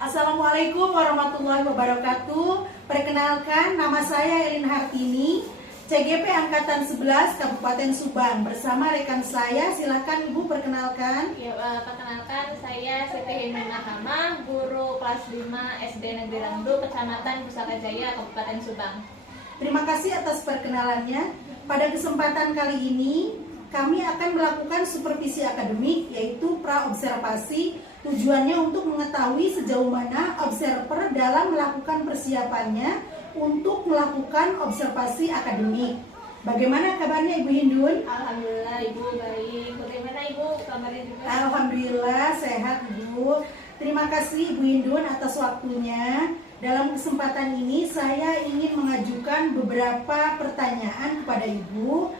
Assalamualaikum warahmatullahi wabarakatuh. Perkenalkan, nama saya Elin Hartini, CGP Angkatan 11 Kabupaten Subang. Bersama rekan saya, silakan Ibu perkenalkan. Ya, perkenalkan saya Siti Himena Hama, guru kelas 5 SD Negeri Rangdu, Kecamatan Pusaka Jaya, Kabupaten Subang. Terima kasih atas perkenalannya. Pada kesempatan kali ini, kami akan melakukan supervisi akademik, yaitu praobservasi. Tujuannya untuk mengetahui sejauh mana observer dalam melakukan persiapannya untuk melakukan observasi akademik. Bagaimana kabarnya Ibu Hindun? Alhamdulillah Ibu baik. Bagaimana Ibu kabarnya juga? Alhamdulillah sehat Ibu. Terima kasih Ibu Hindun atas waktunya. Dalam kesempatan ini saya ingin mengajukan beberapa pertanyaan kepada Ibu.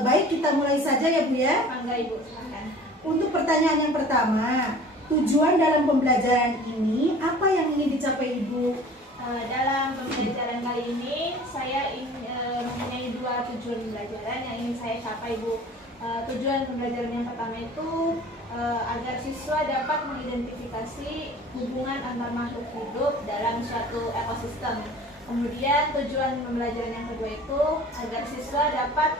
Baik, kita mulai saja ya Bu ya. Bangga Ibu, silakan. Untuk pertanyaan yang pertama, tujuan dalam pembelajaran ini apa yang ingin dicapai Ibu? Dalam pembelajaran kali ini saya mempunyai dua tujuan pembelajaran yang ingin saya capai Bu. Tujuan pembelajaran yang pertama itu agar siswa dapat mengidentifikasi hubungan antar makhluk hidup dalam suatu ekosistem. Kemudian tujuan pembelajaran yang kedua itu agar siswa dapat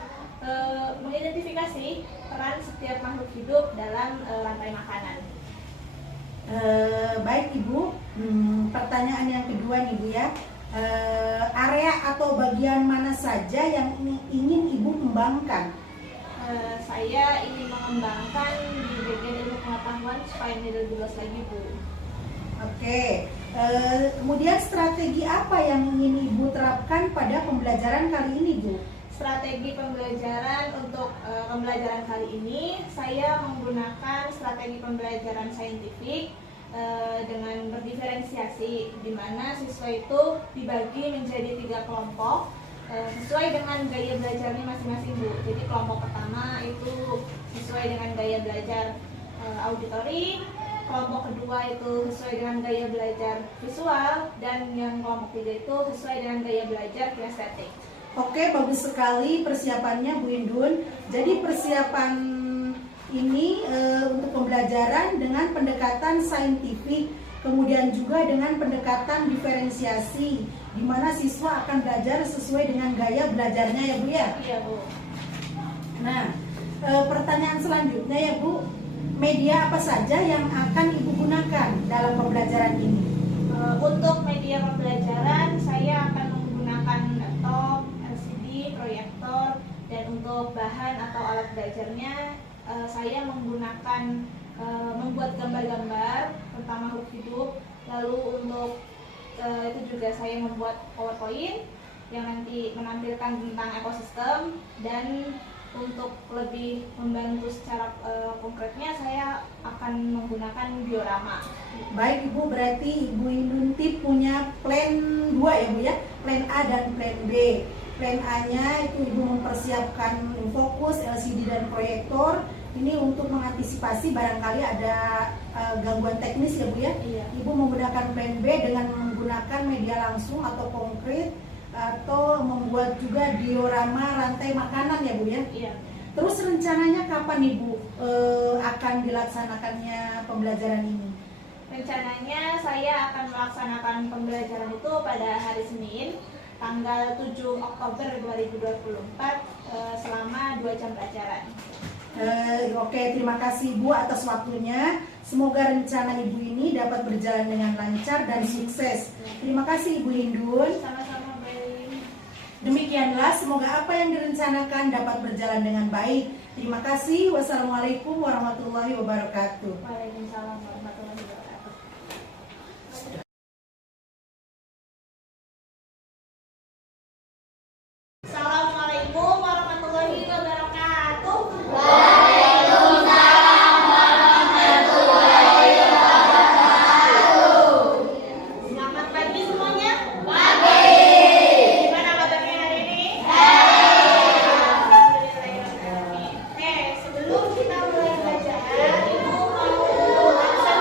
mengidentifikasi peran setiap makhluk hidup dalam rantai makanan. Baik Ibu, pertanyaan yang kedua nih Bu ya. Area atau bagian mana saja yang ingin Ibu kembangkan? Saya ingin mengembangkan di bagian ilmu pengetahuan supaya lebih luas lagi Bu. Oke, kemudian strategi apa yang ingin Ibu terapkan pada pembelajaran kali ini Bu? Strategi pembelajaran untuk pembelajaran kali ini saya menggunakan strategi pembelajaran saintifik dengan berdiferensiasi, di mana siswa itu dibagi menjadi 3 kelompok sesuai dengan gaya belajarnya masing-masing Bu. Jadi kelompok pertama itu sesuai dengan gaya belajar auditori, kelompok kedua itu sesuai dengan gaya belajar visual, dan yang kelompok 3 itu sesuai dengan gaya belajar kinestetik. Oke, bagus sekali persiapannya Bu Indun. Jadi persiapan ini untuk pembelajaran dengan pendekatan saintifik, kemudian juga dengan pendekatan diferensiasi, di mana siswa akan belajar sesuai dengan gaya belajarnya ya Bu ya? Iya Bu. Nah, pertanyaan selanjutnya ya Bu, media apa saja yang akan Ibu gunakan dalam pembelajaran ini? Untuk media pembelajaran saya akan menggunakan laptop, proyektor, dan untuk bahan atau alat belajarnya saya menggunakan membuat gambar-gambar tentang makhluk hidup. Lalu untuk itu juga saya membuat PowerPoint yang nanti menampilkan tentang ekosistem, dan untuk lebih membantu secara konkretnya saya akan menggunakan diorama. Baik Ibu, berarti Ibu Indunti punya plan 2 ya Bu ya, plan A dan plan B. Plan A-nya itu Ibu mempersiapkan fokus, LCD dan proyektor. Ini untuk mengantisipasi barangkali ada gangguan teknis ya Bu ya. Iya. Ibu menggunakan plan B dengan menggunakan media langsung atau konkret, atau membuat juga diorama rantai makanan ya Bu ya. Iya. Terus rencananya kapan Ibu akan dilaksanakannya pembelajaran ini? Rencananya saya akan melaksanakan pembelajaran itu pada hari Senin, tanggal 7 Oktober 2024 selama 2 jam pelajaran. Oke, terima kasih Bu atas waktunya. Semoga rencana Ibu ini dapat berjalan dengan lancar dan sukses. Terima kasih Ibu Hindun. Sama-sama baik. Demikianlah, semoga apa yang direncanakan dapat berjalan dengan baik. Terima kasih. Wassalamualaikum warahmatullahi wabarakatuh. Waalaikumsalam warahmatullahi wabarakatuh. Assalamualaikum warahmatullahi wabarakatuh. Waalaikumsalam warahmatullahi wabarakatuh. Selamat pagi semuanya. Pagi. Gimana kabarnya hari ini? Sebelum kita mulai belajar, Ibu mau absen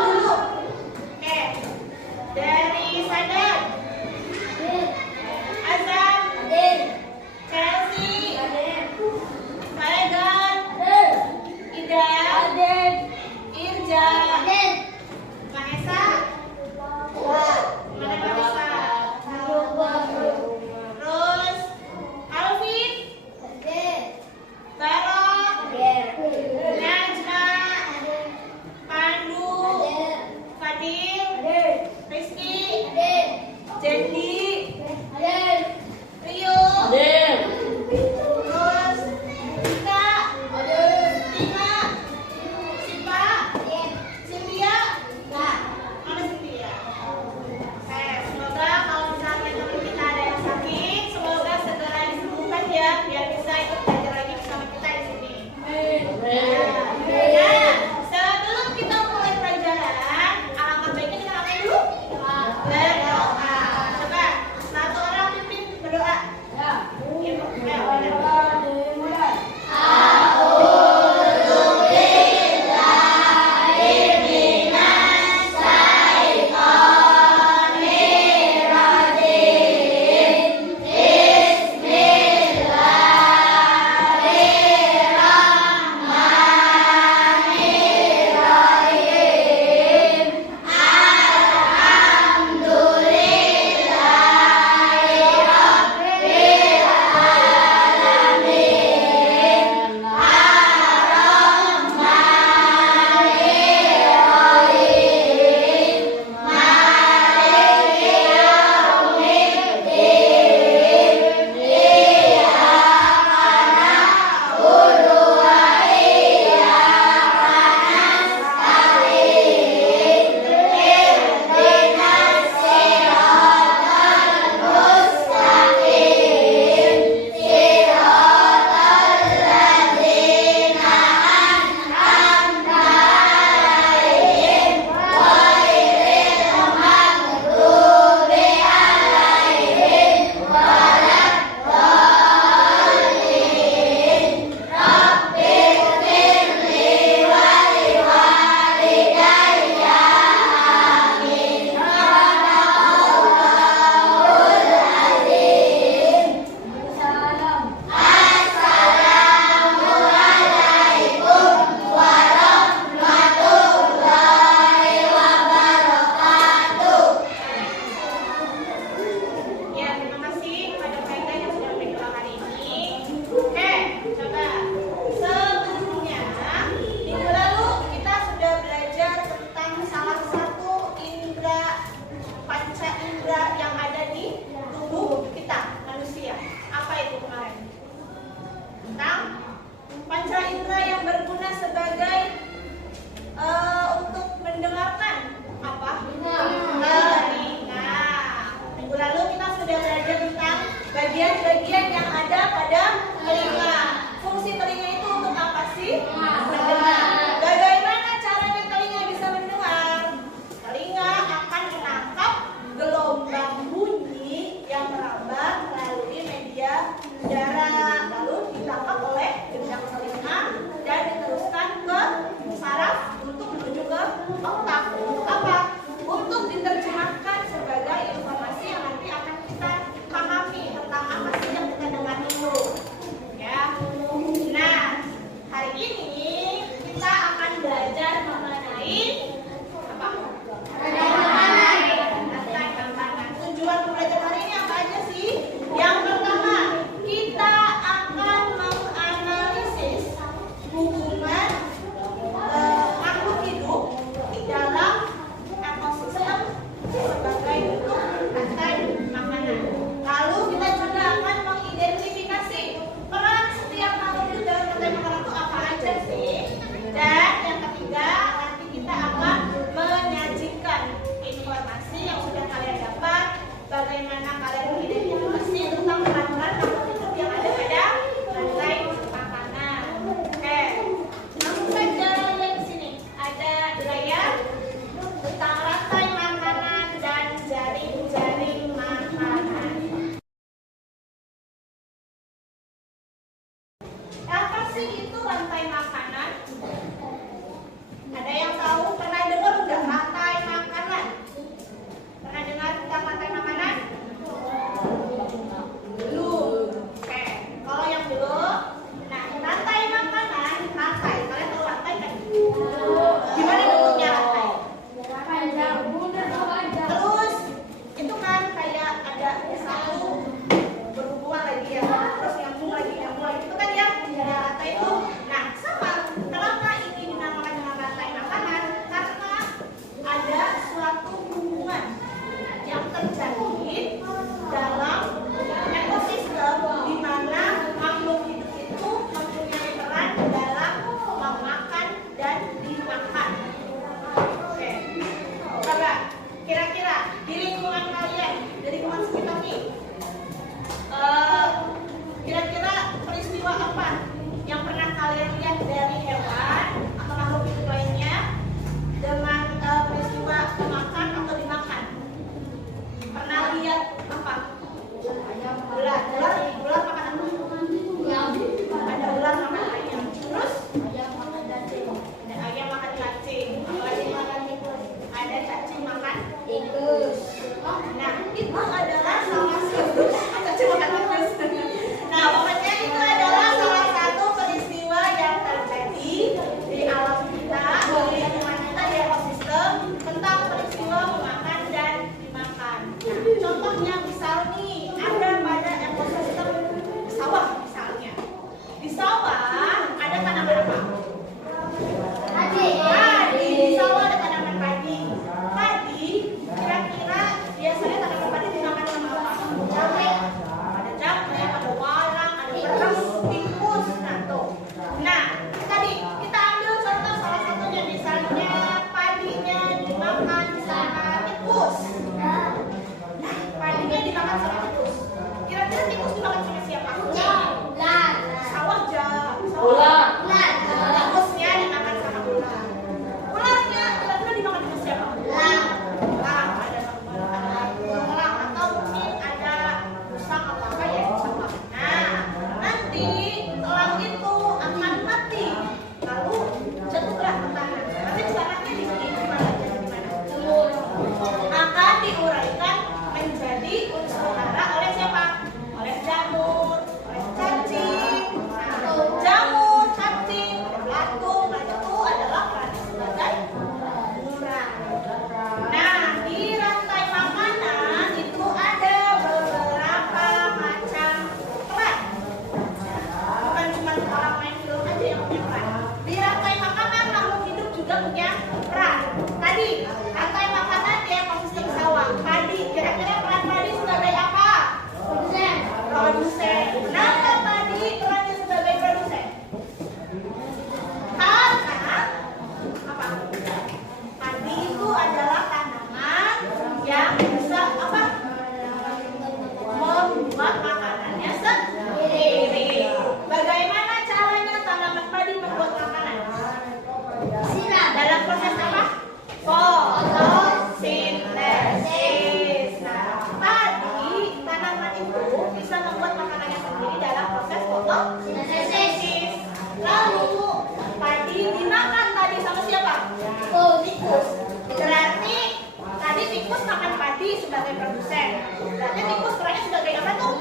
tikus. Berarti tadi tikus makan padi sebagai produsen. Berarti tikus perannya sebagai apa tuh?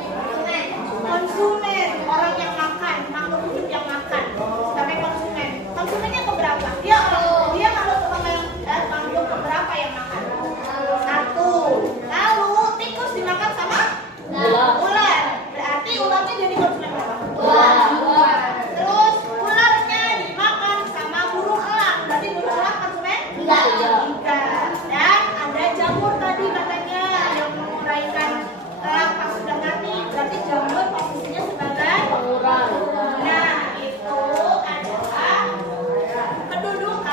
Konsumen, orang yang makan, makhluk hidup yang makan sebagai konsumen. Konsumennya keberapa? Dia makhluk keberapa yang makan? Satu. Lalu tikus dimakan sama ular. Berarti ularnya jadi konsumen berapa? Dua. Terus ularnya dimakan sama burung elang. Berarti burung elang konsumen? Tiga. Dan ada jamur tadi katanya yang menguraikan elang pas sudah mati. Berarti jamur posisinya sebagai Pengurang. Nah, itu adalah kedudukan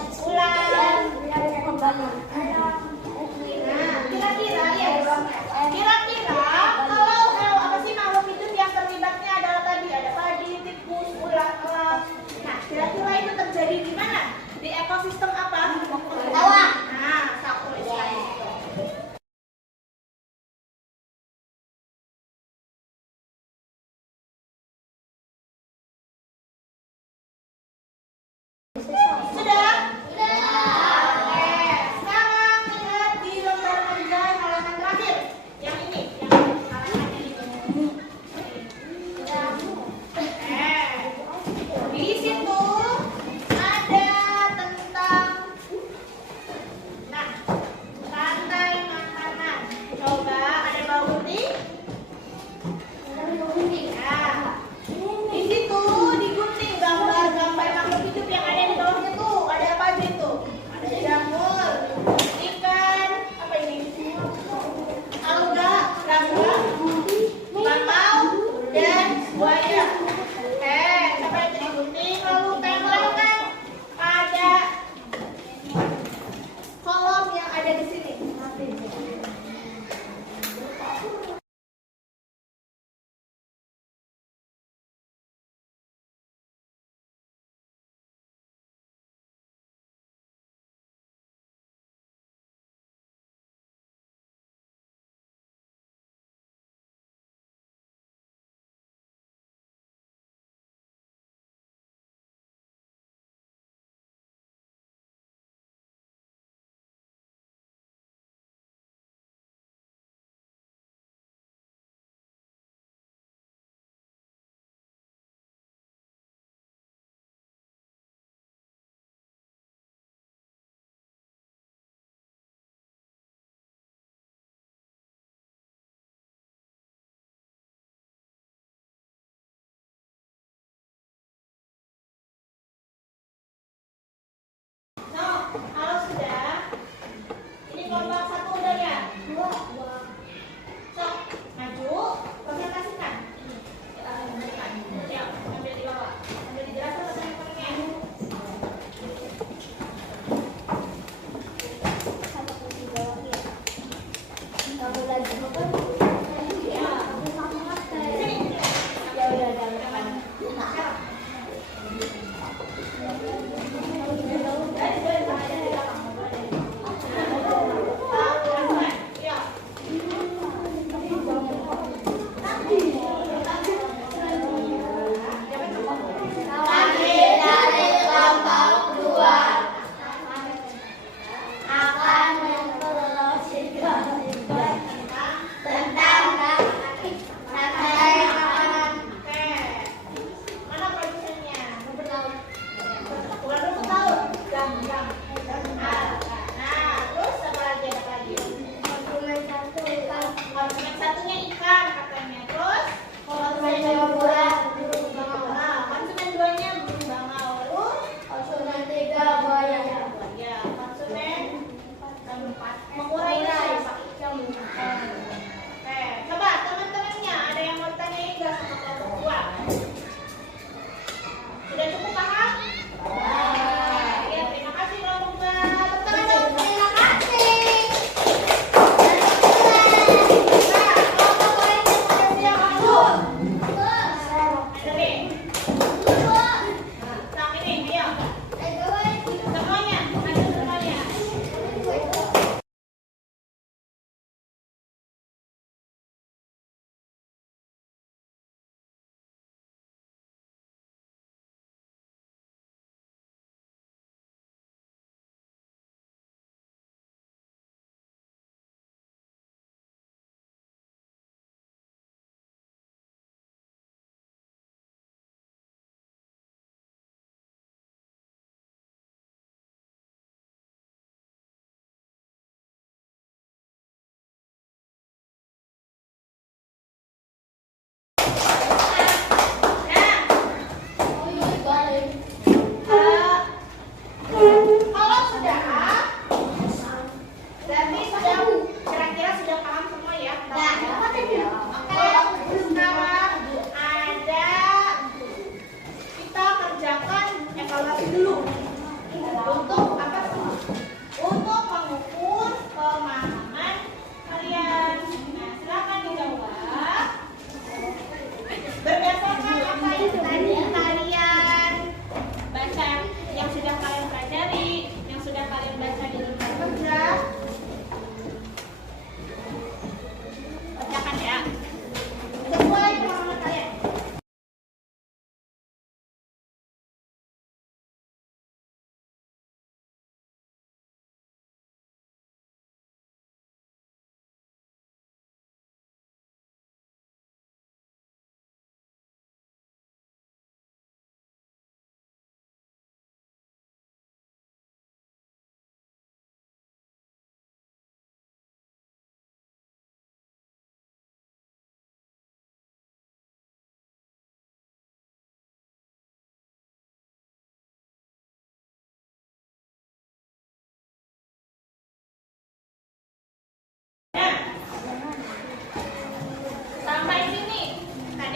ular. Nah, kira-kira kalau apa sih makhluk hidup yang terlibatnya adalah tadi ada padi, tikus, ular, elang. Nah, kira-kira itu terjadi di mana? Di ekosistem apa? Sawah. Nah, sawah istilahnya. Sudah? Oke. Sekarang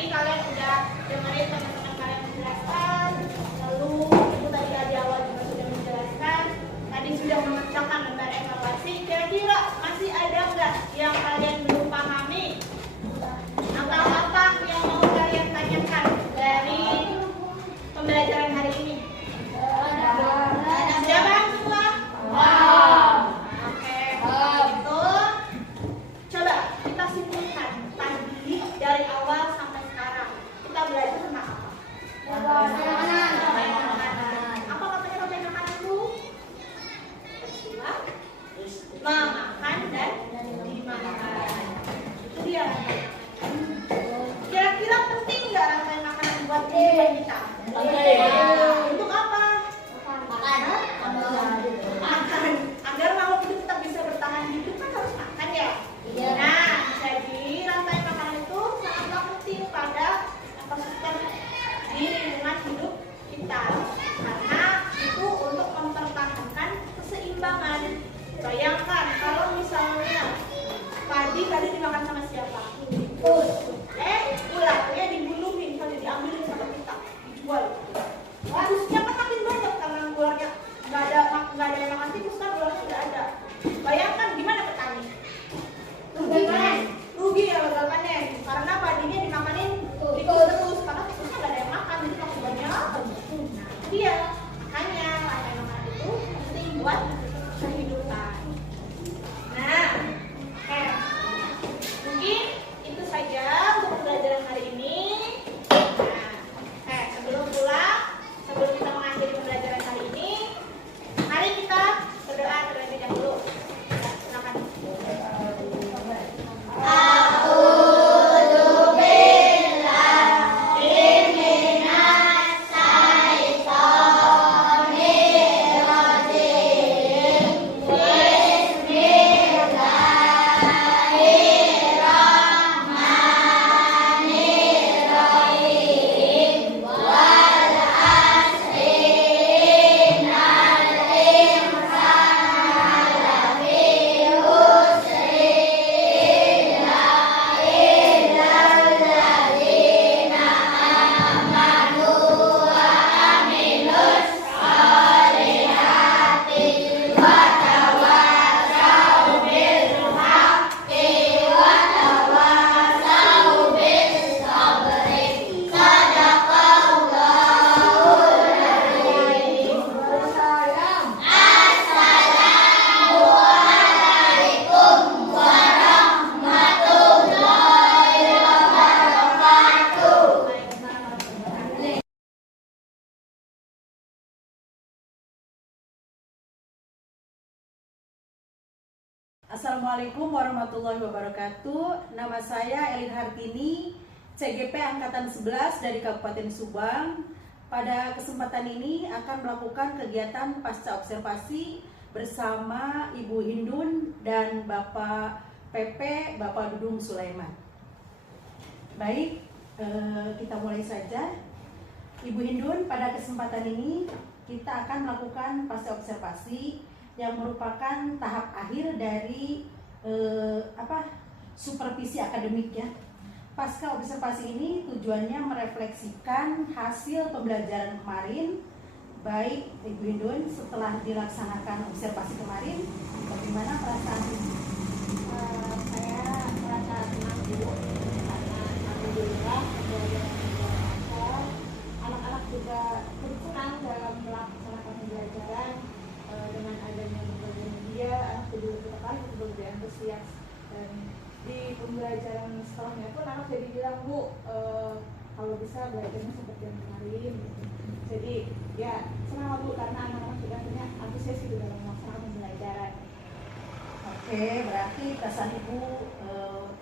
kalian udah dengerin teman-teman kalian menjelaskan, lalu ibu tadi di awal juga sudah menjelaskan, tadi sudah memecahkan lembar evaluasi. Kira-kira masih ada nggak yang kalian belum pahami? Atau apa yang mau kalian tanyakan dari pembelajaran hari ini? Sudah paham semua? Oke, itu coba kita simpulkan tadi dari awal sampai sekarang kita belajar tentang apa? Apa katanya roda makanan itu? Memakan dan dimakan. Itu dia. Kira-kira penting nggak rantai makanan buat kehidupan kita? Untuk apa? Makan. Agar makhluk hidup tetap bisa bertahan hidup kan harus makan ya. Nah, jadi rantai makanan itu sangatlah penting pada ekosistem di lingkungan hidup kita, karena itu untuk mempertahankan keseimbangan. Bayangkan kalau misalnya padi tadi dimakan sama siapa? Ularnya dibunuhin, misalnya diambilin sama kita, dijual. Harusnya kan makin banyak karena ularnya nggak ada yang makan tikus kan, ularnya nggak ada. Bayangkan gimana petani? Rugi ya gagal panen karena padinya dimakanin tikus terus, karena tikusnya nggak ada yang makan, jadi makin banyak. Nah, dia makanya rantai makanan itu penting buat kehidupan. Nah, mungkin itu saja untuk pembelajaran hari ini. Nah, sebelum kita mengakhiri pembelajaran hari ini, mari kita berdoa terlebih dahulu. Silakan. Assalamualaikum warahmatullahi wabarakatuh. Nama saya Elin Hartini, CGP Angkatan 11 dari Kabupaten Subang. Pada kesempatan ini akan melakukan kegiatan pasca observasi bersama Ibu Hindun dan Bapak PP, Bapak Dudung Sulaiman. Baik, kita mulai saja. Ibu Hindun, pada kesempatan ini kita akan melakukan pasca observasi yang merupakan tahap akhir dari supervisi akademik ya. Pasca observasi ini tujuannya merefleksikan hasil pembelajaran kemarin. Baik Ibu Hindun, setelah dilaksanakan observasi kemarin, bagaimana perasaan Ibu? Saya merasa senang Bu, karena alhamdulillah anak-anak juga senang dalam melaksanakan pembelajaran. Dengan adanya berbagai media, anak juga tertarik, lebih antusias, dan di pembelajaran setelahnya pun anak jadi bilang, Bu, kalau bisa belajarnya seperti yang kemarin. Jadi ya senang Bu, karena anak-anak sudah punya antusias itu dalam melaksanakan pembelajaran. Oke, berarti perasaan Ibu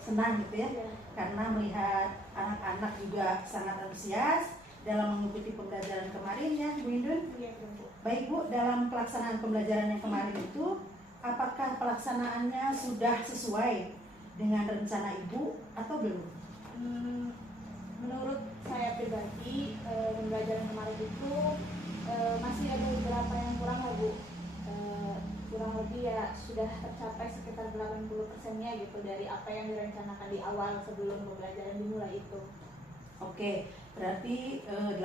senang gitu ya, karena melihat anak-anak juga sangat antusias dalam mengikuti pembelajaran kemarin ya, Bu Hindun. Iya, Bu. Baik Bu, dalam pelaksanaan pembelajaran yang kemarin itu, apakah pelaksanaannya sudah sesuai dengan rencana Ibu atau belum? Menurut saya pribadi, pembelajaran kemarin itu masih ada beberapa yang kurang lah Bu. Kurang lebih ya sudah tercapai sekitar 80%-nya gitu dari apa yang direncanakan di awal sebelum pembelajaran dimulai itu. Oke, berarti 80%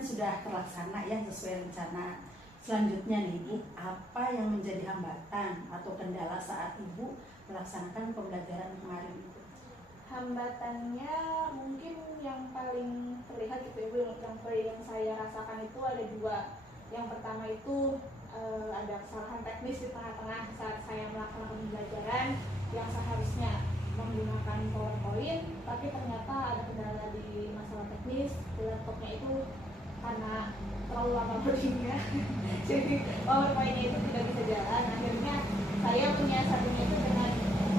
sudah terlaksana ya sesuai rencana. Selanjutnya nih Ibu, apa yang menjadi hambatan atau kendala saat Ibu melaksanakan pembelajaran kemarin itu? Hambatannya mungkin yang paling terlihat gitu Ibu, yang saya rasakan itu ada dua. Yang pertama itu ada kesalahan teknis di tengah-tengah saat saya melaksanakan pembelajaran yang seharusnya menggunakan PowerPoint, tapi ternyata ada kendala di masalah teknis di laptopnya itu karena terlalu lama loadingnya. Jadi PowerPoint-nya itu tidak bisa jalan. Akhirnya saya menyiasatinya itu dengan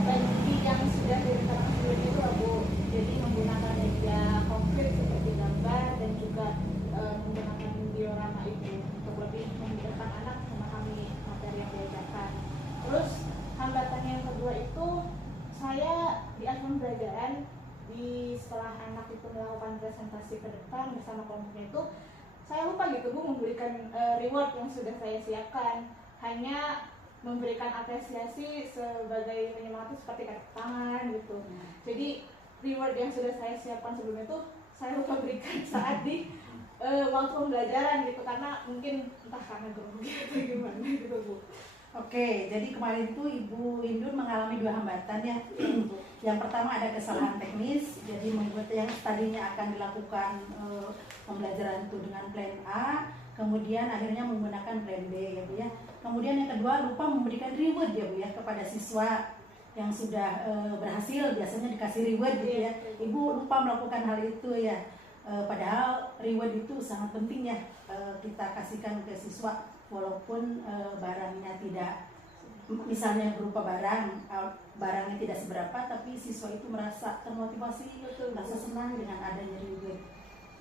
bagi yang sudah direncanakan sebelumnya itu Bu. Jadi menggunakan media konkret seperti gambar dan juga menggunakan diorama itu untuk lebih memudahkan anak memahami materi yang diajarkan. Terus hambatan yang kedua itu saya di akhir pembelajaran setelah anak itu melakukan presentasi ke depan bersama kelompoknya itu saya lupa gitu Bu memberikan reward yang sudah saya siapkan, hanya memberikan apresiasi sebagai menyemangati seperti tepuk tangan gitu. Jadi reward yang sudah saya siapkan sebelumnya itu saya lupa berikan saat di waktu pembelajaran gitu, karena mungkin entah karena grogi atau gimana gitu Bu. Oke, jadi kemarin itu Ibu Indun mengalami dua hambatan ya. Yang pertama ada kesalahan teknis, jadi membuat yang tadinya akan dilakukan pembelajaran itu dengan plan A, kemudian akhirnya menggunakan plan B ya Bu ya. Kemudian yang kedua lupa memberikan reward ya Bu ya kepada siswa yang sudah berhasil, biasanya dikasih reward gitu ya. Ibu lupa melakukan hal itu ya. Padahal reward itu sangat penting ya kita kasihkan ke siswa walaupun barangnya tidak, misalnya berupa barangnya tidak seberapa, tapi siswa itu merasa termotivasi, merasa senang dengan adanya reward.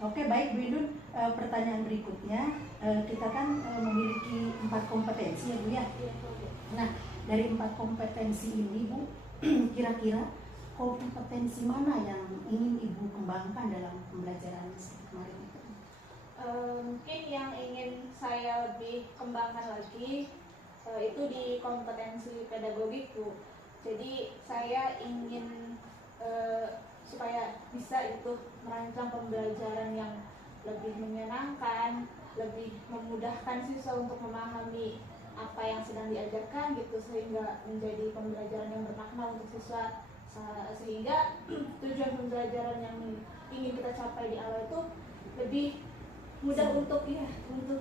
Oke, baik Bu Indun, pertanyaan berikutnya, kita kan memiliki 4 kompetensi ya Bu ya. Nah, dari 4 kompetensi ini Bu, kira-kira kompetensi mana yang ingin Ibu kembangkan dalam pembelajaran kemarin itu? Mungkin yang ingin saya lebih kembangkan lagi itu di kompetensi pedagogik Bu. Jadi saya ingin supaya bisa itu merancang pembelajaran yang lebih menyenangkan, lebih memudahkan siswa untuk memahami apa yang sedang diajarkan gitu, sehingga menjadi pembelajaran yang bermakna untuk siswa, sehingga tujuan pembelajaran yang ingin kita capai di awal itu lebih mudah untuk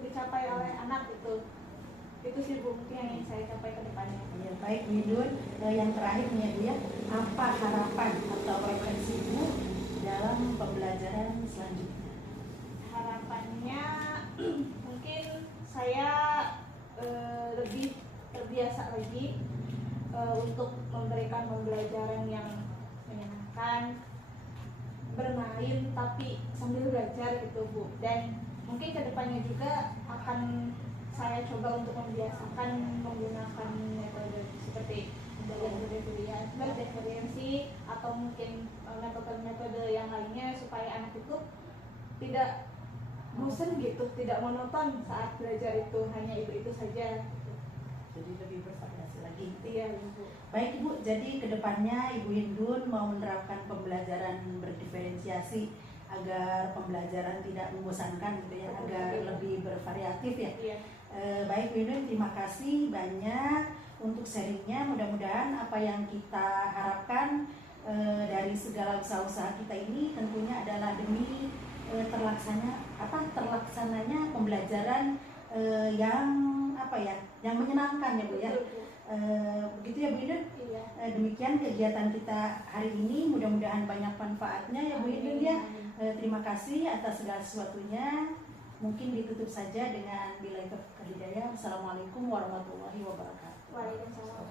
dicapai oleh anak itu sih Bu mungkin yang ingin saya capai ke depannya. Ya, baik Bu Indun, yang terakhir nih Bu ya, apa harapan atau referensi Ibu dalam pembelajaran selanjutnya? Harapannya mungkin saya lebih terbiasa lagi untuk memberikan pembelajaran yang menyenangkan, bermain tapi sambil belajar gitu Bu. Dan mungkin kedepannya juga akan saya coba untuk membiasakan menggunakan metode seperti metode referensi atau mungkin metode-metode yang lainnya supaya anak itu tidak bosan gitu, tidak monoton saat belajar itu hanya itu saja. Jadi lebih bervariasi lagi. Iya Ibu. Baik Ibu, jadi kedepannya Ibu Indun mau menerapkan pembelajaran berdiferensiasi agar pembelajaran tidak membosankan gitu ya, agar lebih bervariatif ya. Iya. Baik Bu Indun, terima kasih banyak untuk sharingnya. Mudah-mudahan apa yang kita harapkan dari segala usaha-usaha kita ini tentunya adalah demi terlaksananya pembelajaran yang menyenangkan ya Bu ya. Begitu ya Bu Indun. Iya. Demikian kegiatan kita hari ini, mudah-mudahan banyak manfaatnya ya Bu Indun ya. Terima kasih atas segala sesuatunya. Mungkin ditutup saja dengan billahi taufiq wal hidayah. Wassalamualaikum warahmatullahi wabarakatuh. Waalaikumsalam.